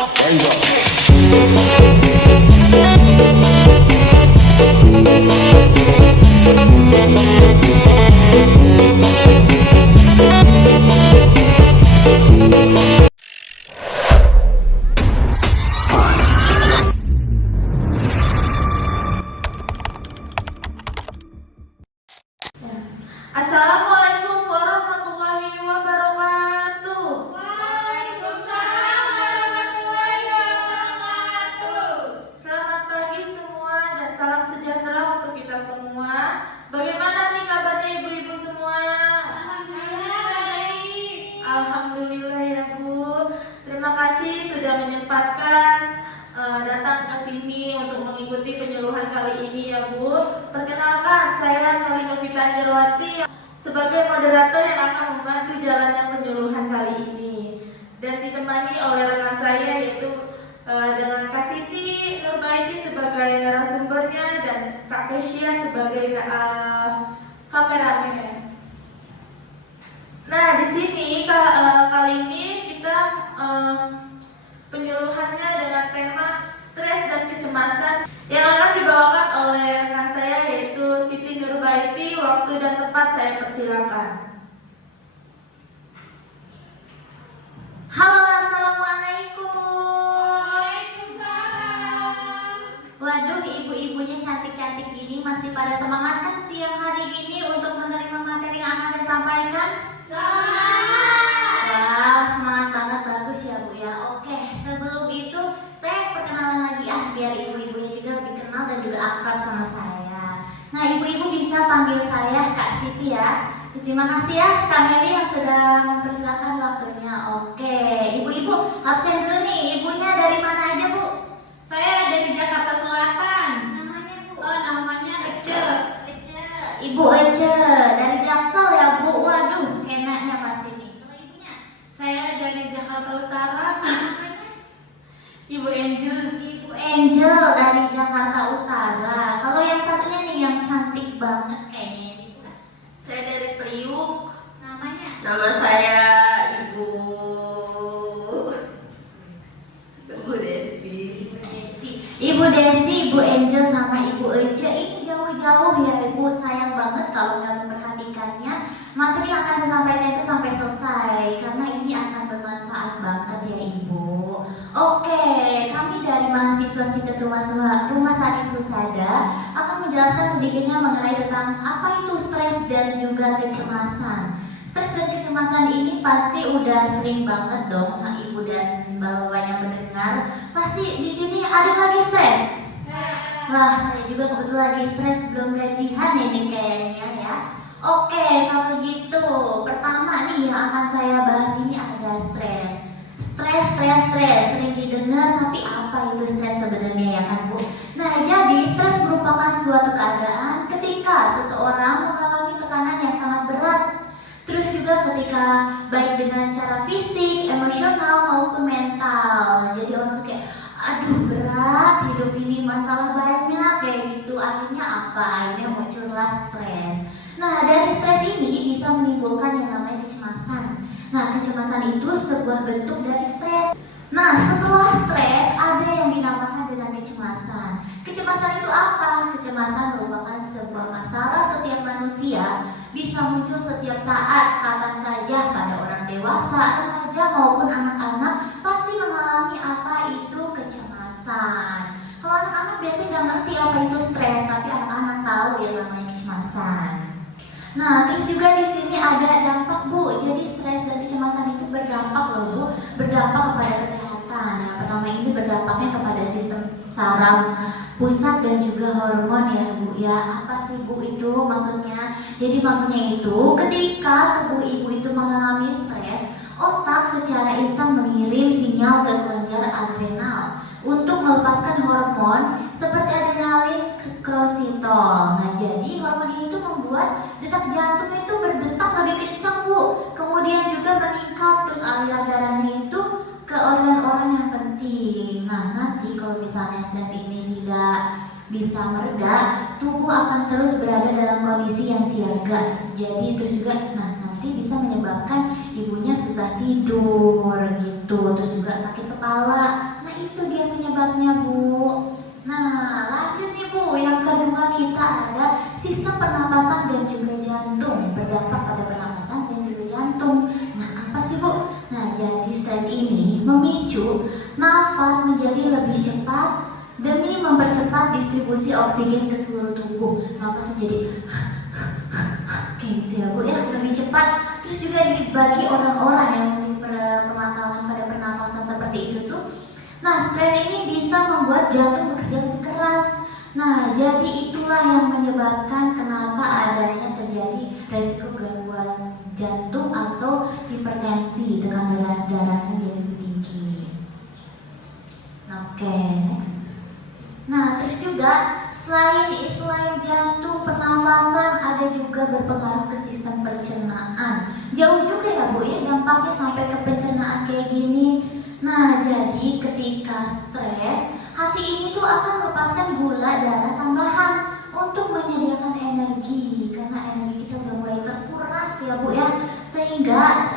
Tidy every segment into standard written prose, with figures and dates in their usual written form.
Assalamualaikum warahmatullahi wabarakatuh. Waalaikumsalam warahmatullahi wabarakatuh. Selamat pagi semua dan salam sejahtera untuk kita semua. Bagaimana nih kabarnya ibu-ibu semua? Alhamdulillah baik. Alhamdulillah ya Bu. Terima kasih sudah menyempatkan datang ke sini untuk mengikuti penyuluhan kali ini ya Bu. Perkenalkan, saya Nali Novita Nirwati sebagai moderator yang akan membantu jalannya penyuluhan kali ini, dan ditemani oleh rekan saya yaitu dengan Kak Siti Nurbaiti sebagai narasumbernya dan Kak Kesia sebagai kameramen. Nah, di sini kali ini kita penyuluhannya dengan tema stres dan kecemasan yang akan dibawakan oleh rekan saya yaitu Siti Nurbaiti. Waktu dan tempat saya persilakan. Halo, assalamualaikum. Waalaikumsalam. Waduh, ibu-ibunya cantik-cantik ini masih pada semangat kan siang hari ini untuk menerima materi yang akan saya sampaikan? Semangat. Wah, semangat banget, bagus ya Bu ya. Oke, sebelum itu saya perkenalan lagi biar ibu-ibunya juga lebih kenal dan juga akrab sama saya. Nah, ibu-ibu bisa panggil saya Kak Siti ya. Terima kasih ya Kak Meli yang sudah mempersilahkan waktunya. Oke, ibu-ibu absen dulu nih. Ibunya dari mana aja Bu? Saya dari Jakarta Selatan. Namanya Bu? Namanya Ece. Ece. Ibu Ece dari Jaksel ya Bu. Waduh, skenanya pasti nih. Kalau ibunya? Saya dari Jakarta Utara. Namanya? Ibu Angel. Ibu Angel dari Jakarta Utara. Kalau yang satunya nih yang cantik banget kayaknya ini. Saya dari Priuk. Namanya? Nama saya Ibu Desti. Ibu Desti, Ibu Angel sama Ibu Ece ini jauh-jauh ya Ibu. Sayang banget kalau nggak memperhatikannya. Materi yang akan saya sampaikan itu sampai selesai karena ini akan bermanfaat banget ya Ibu. Oke, kami dari mahasiswa Stikesuma Rumah Sakit Husada akan menjelaskan sedikitnya mengenai tentang apa itu stres dan juga kecemasan. Stres dan kecemasan ini pasti udah sering banget dong Ibu dan Bapak yang mendengar. Pasti di sini ada lagi stres. Wah, saya juga kebetulan lagi stres, belum gajian ini kayaknya ya. Oke, kalau gitu pertama nih yang akan saya bahas ini ada stres. Stres, sering didengar, tapi apa itu stres sebenarnya ya kan Bu? Nah, jadi stres merupakan suatu keadaan ketika seseorang mengalami tekanan yang sangat berat. Terus juga ketika baik dengan secara fisik, emosional maupun mental. Jadi orang kayak, aduh berat hidup ini, masalah banyak kayak gitu. Akhirnya apa? Akhirnya muncullah stres. Nah, dari stres ini bisa menimbulkan yang namanya kecemasan. Nah, kecemasan itu sebuah bentuk dari stres. Nah, setelah stres ada yang dinamakan dengan kecemasan. Kecemasan itu apa? Kecemasan merupakan sebuah masalah setiap manusia, bisa muncul setiap saat, kapan saja, pada orang dewasa, remaja maupun anak-anak pasti mengalami apa itu kecemasan. Kalau anak-anak biasanya nggak ngerti apa itu stres, tapi anak-anak tahu yang namanya kecemasan. Nah, terus juga di sini ada dampak Bu. Jadi stres dan kecemasan itu berdampak loh Bu, berdampak kepada kesehatan. Yang pertama ini berdampaknya kepada sistem saraf pusat dan juga hormon ya Bu. Ya, apa sih Bu itu maksudnya? Jadi maksudnya itu ketika tubuh ibu itu mengalami stres, otak secara instan mengirim sinyal ke kelenjar adrenal untuk melepaskan hormon seperti adrenalin krositol. Nah, jadi hormon ini tuh membuat detak jantung itu berdetak lebih kencang Bu. Kemudian juga meningkat, terus aliran darahnya itu ke organ-organ yang penting. Nah, nanti kalau misalnya stres ini tidak bisa mereda, tubuh akan terus berada dalam kondisi yang siaga. Jadi terus juga, nah nanti bisa menyebabkan ibunya susah tidur gitu, terus juga sakit kepala. Nah itu dia penyebabnya Bu. Nah lanjut nih Bu, yang kedua kita ada sistem pernapasan dan juga jantung, berdampak pada pernapasan dan juga jantung. Nah apa sih Bu? Nah jadi stres ini memicu nafas menjadi lebih cepat demi mempercepat distribusi oksigen ke seluruh tubuh. Nafas menjadi kayak gitu ya Bu ya, lebih cepat. Terus juga bagi orang-orang yang memiliki permasalahan pada pernafasan seperti itu tuh, nah stres ini bisa membuat jantung bekerja lebih keras. Nah jadi itulah yang menyebabkan kenapa adanya terjadi resiko gangguan jantung atau hipertensi, tekanan darahnya jadi lebih tinggi. Oke, next. Nah, terus juga selain jantung, pernafasan ada juga berpengaruh ke sistem pencernaan. Jauh juga ya Bu ya dampaknya sampai ke pencernaan kayak gini. Nah, jadi ketika stres, hati ini tuh akan melepaskan gula darah tambahan untuk menyediakan energi, karena energi kita udah mulai terkuras ya Bu ya. Sehingga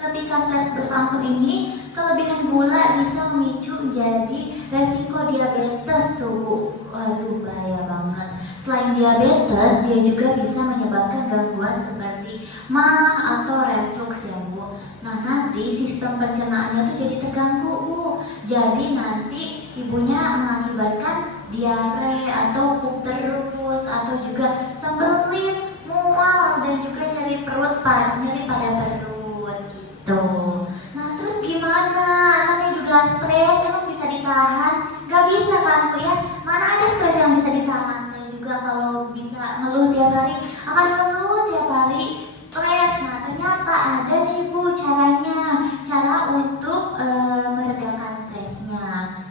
ketika stres berlangsung ini, kelebihan gula bisa memicu menjadi resiko diabetes tuh Bu. Waduh bahaya banget. Selain diabetes, dia juga bisa menyebabkan gangguan seperti MAH atau reflux ya Bu. Nah nanti sistem pencernaannya tuh jadi terganggu Bu. Jadi nanti ibunya mengakibatkan diare atau pup terus, atau juga sembelit, mual, dan juga nyeri nyeri pada perut gitu. Nah terus gimana? Namanya juga stres, emang bisa ditahan? Gak bisa kan Bu ya? Mana ada stres yang bisa ditahan? Saya juga kalau bisa ngeluh tiap hari, akan ngeluh tiap hari stres. Nah ternyata ada nih Bu cara untuk meredakan stresnya.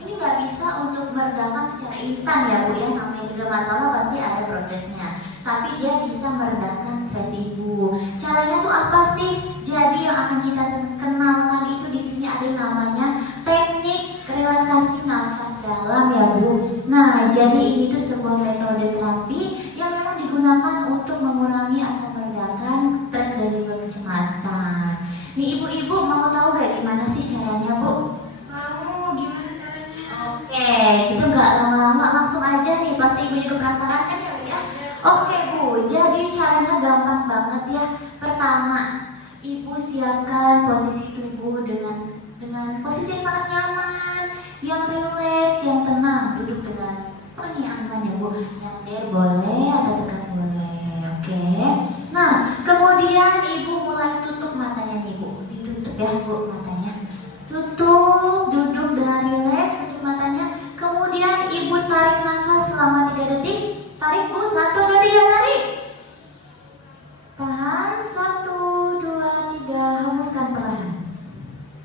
Ini gak bisa untuk meredakan secara instan ya Bu ya, namanya juga masalah pasti ada prosesnya. Tapi dia bisa meredakan stres ibu. Caranya tuh apa sih? Jadi yang akan kita kenalkan itu di sini ada namanya teknik relaksasi nafas dalam ya Bu. Nah, jadi ini tuh sebuah metode terapi yang memang digunakan untuk mengurangi atau meredakan stres dan juga kecemasan. Nih ibu-ibu mau tahu gak gimana sih caranya Bu? Mau gimana caranya? Oke, itu nggak lama-lama, langsung aja nih. Pasti ibu juga penasaran kan ya Bu ya? Oke Bu, jadi caranya gampang banget ya. Pertama, ibu siapkan posisi tubuh dengan posisi yang sangat nyaman, yang rileks, yang tenang. Duduk dengan paling aman ya Bu. Nyender boleh atau tegak boleh. Oke. Nah, kemudian ibu mulai tutup matanya nih Bu. Ditutup ya Bu matanya. Tutup, duduk dengan rileks, tutup matanya. Kemudian ibu tarik nafas selama 3 detik. Tarik Bu, 1, 2, 3, tarik. Tahan, 1, 2, 3, hembuskan perlahan.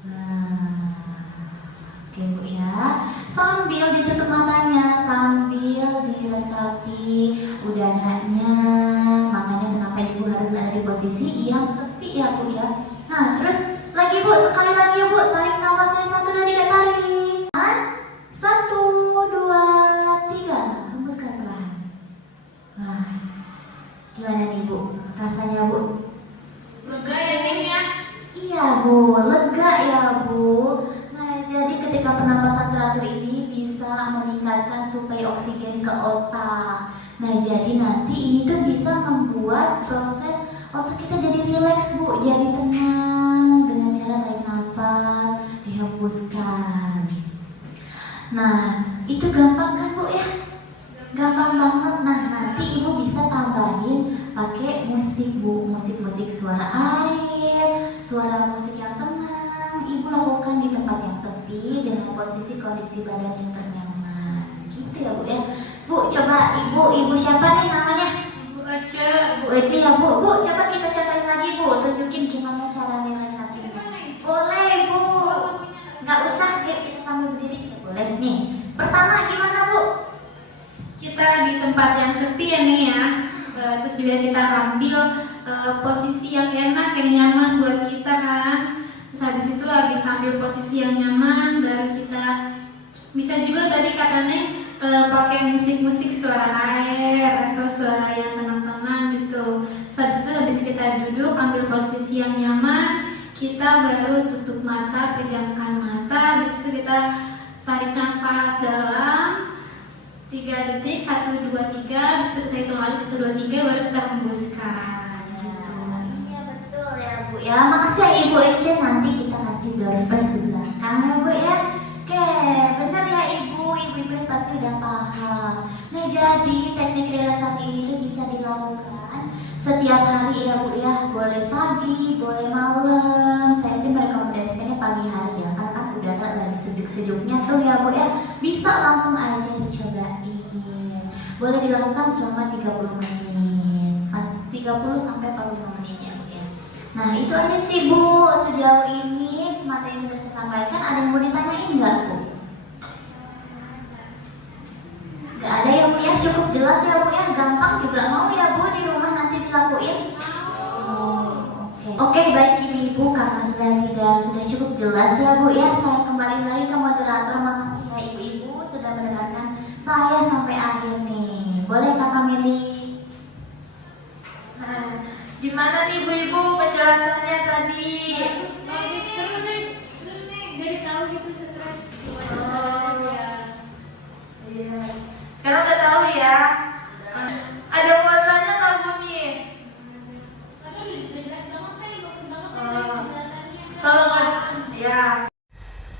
Nah, oke Bu ya. Sambil ditutup matanya, sambil diresapi udaranya. Makanya kenapa ibu harus ada di posisi yang sepi ya Bu ya. Nah, terus lagi Bu, sekali lagi ya Bu, tarik nafasnya 1, 2, 3, tarik. 1, 2, 3, hembuskan perlahan. Wah, gimana nih Bu? Rasanya Bu? Lega ya Neng ya? Iya Bu, lega ya Bu. Nah, jadi ketika pernapasan teratur ini bisa meningkatkan suplai oksigen ke otak. Nah, jadi nanti ini tuh bisa membuat proses otak kita jadi rileks Bu, jadi tenang dengan cara tarik nafas, dihembuskan. Nah, itu gampang kan Bu ya? Gampang banget. Nah, nanti ibu bisa tambahin pakai musik Bu, musik suara air, suara musik yang tenang. Ibu lakukan di tempat yang sepi dengan posisi kondisi badan yang ternyaman. Gitu ya Bu ya. Bu, coba ibu siapa nih namanya? Bu Ece. Bu Ece ya Bu. Bu, coba kita contohin lagi Bu, tunjukin gimana cara relaksasinya. Boleh Bu. Nggak usah, kita sambil berdiri juga boleh nih. Pertama gimana Bu? Kita di tempat yang sepi ya nih ya. Terus juga kita ambil posisi yang enak, yang nyaman buat kita kan. Terus habis itu ambil posisi yang nyaman, baru kita bisa juga tadi katanya pakai musik-musik suara air atau suara yang tenang-tenang gitu. Terus habis itu kita duduk, ambil posisi yang nyaman. Kita baru tutup mata, pejamkan mata. Habis itu kita tarik nafas dalam 3 detik, 1, 2, 3. Habis itu kita hitung lagi 1, 2, 3, baru kita hembuskan. Gitu. Iya betul ya Bu ya. Makasih ya Ibu Ece, nanti kita kasih dompet di belakang ya Bu ya. Oke, benar ya ibu-ibu pasti udah paham. Nah jadi teknik relaksasi ini tuh bisa dilakukan setiap hari ya Bu ya. Boleh pagi, boleh malam. Saya sih merekomendasikannya pagi hari ya, karena kan udara lagi sejuk-sejuknya tuh ya Bu ya. Bisa langsung aja dicobain. Boleh dilakukan selama 30 menit, 30 sampai 45 menit ya Bu ya. Nah itu aja sih Bu sejauh ini materi yang sudah saya sampaikan. Ada yang mau ditanyain nggak Bu? Nggak ada ya Bu ya, cukup jelas ya Bu ya, gampang juga mau ya Bu di rumah nanti dilakuin? Oke, baik ibu-ibu, karena sudah cukup jelas ya Bu ya, saya kembali lagi ke moderator. Makasih ya ibu-ibu sudah mendengarkan saya sampai akhir nih. Boleh Kakak Mili? Nah, gimana nih ibu-ibu penjelasannya tadi? Bagus, seru nih. Jadi tahu gitu stres gimana ya. Iya. Sekarang udah tahu ya. Ada yang mau tanya nggak Bu nih? Tapi udah jelas banget kan, bagus banget penjelasannya. Kalau nggak, ya.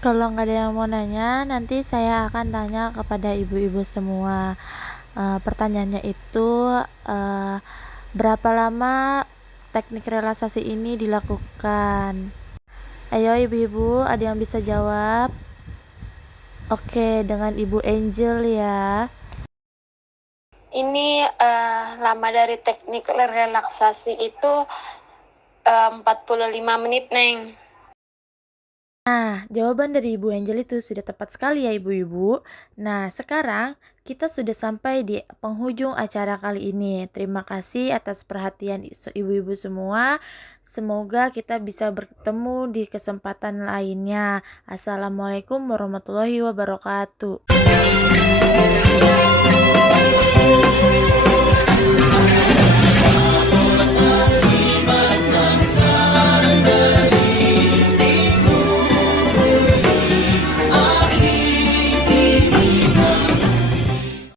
Kalau nggak ada yang mau nanya, nanti saya akan tanya kepada ibu-ibu semua. Pertanyaannya itu berapa lama teknik relaksasi ini dilakukan? Ayo ibu-ibu, ada yang bisa jawab? Oke, dengan Ibu Angel ya. Ini lama dari teknik relaksasi itu 45 menit, Neng. Nah, jawaban dari Ibu Angel itu sudah tepat sekali ya ibu-ibu. Nah, sekarang kita sudah sampai di penghujung acara kali ini. Terima kasih atas perhatian ibu-ibu semua. Semoga kita bisa bertemu di kesempatan lainnya. Assalamualaikum warahmatullahi wabarakatuh.